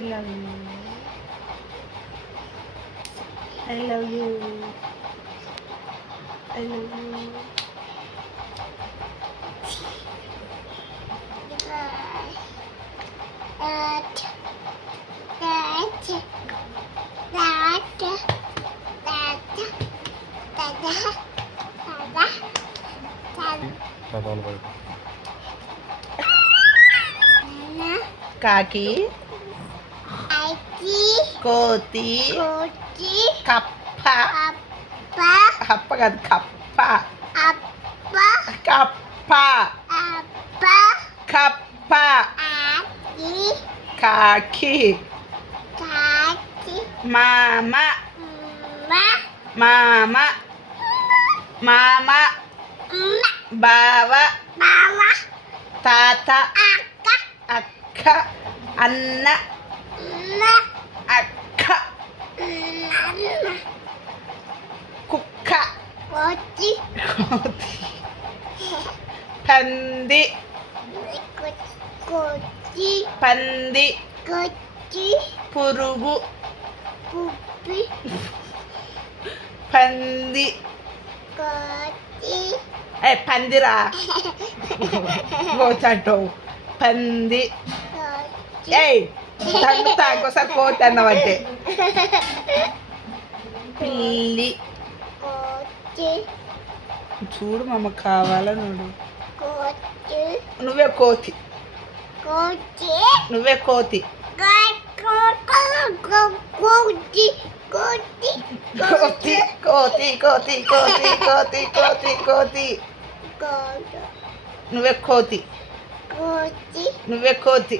love you. I love you. I love you. కాకి కోతి కప్ప కప్ప కాదు కప్ప కప్ప కప్ప కాకి మామ మామ మామ బావ తాత అక్క అన్న అక్క కుక్క కోతి పంది పంది పురుగు పంది పందిరా కోచంటావు పంది తగ్గుతా ఇంకోసారి కోతి అన్నవంటే పిల్లి చూడు మమ్మ కావాలా నువ్వే కోతి నువ్వే కోతి కోతి కోతి కోతి కోతి కోతి కోతి కోతి నువ్వే కోతి నువ్వే కోతి